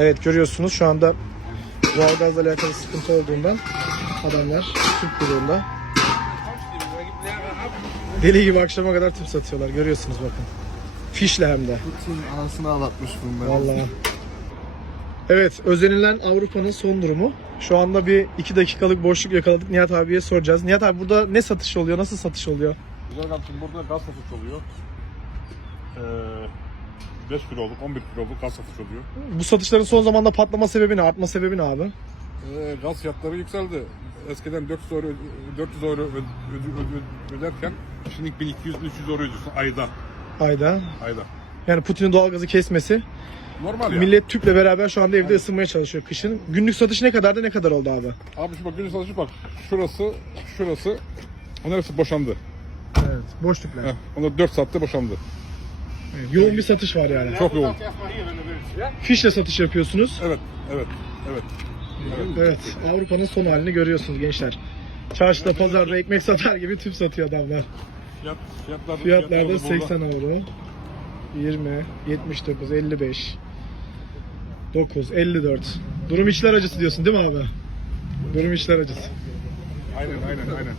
Evet görüyorsunuz şu anda doğalgazla alakalı sıkıntı olduğundan adamlar tüp kuyruğunda deli gibi akşama kadar tüp satıyorlar. Görüyorsunuz bakın. Fişle hem de. Putin anasını ağlatmış bunları. Vallahi. Evet, özenilen Avrupa'nın son durumu. Şu anda bir iki dakikalık boşluk yakaladık. Nihat abiye soracağız. Nihat abi burada ne satış oluyor? Nasıl satış oluyor? Güzel kardeşim burada gaz satış oluyor. Ee, 5 kiloluk, 11 kiloluk gaz satış oluyor. Bu satışların son zamanda patlama sebebi ne? Artma sebebi ne abi? Ee, gaz fiyatları yükseldi. Eskiden 400 euro, 400 euro öderken şimdi 1200-300 euro ödüyorsun ayda. Ayda. Ayda. Yani Putin'in doğalgazı kesmesi. Normal ya. Millet tüple beraber şu anda evde ısınmaya çalışıyor kışın. Günlük satış ne kadardı ne kadar oldu abi? Abi şu bak günlük satışı bak. Şurası, şurası. Onlar hepsi boşandı. Evet, boş tüpler. Heh, onlar 4 saatte boşandı. Yoğun bir satış var yani. Çok yoğun. Fişle satış yapıyorsunuz. Evet, evet, evet. Evet, Avrupa'nın son halini görüyorsunuz gençler. Çarşıda, pazarda ekmek satar gibi tüp satıyor adamlar. Fiyat, fiyatlar, Fiyatlarda fiyatlar da burada. 80 euro. 20, 79, 55, 9, 54. Durum içler acısı diyorsun değil mi abi? Durum içler acısı. Aynen, aynen, aynen.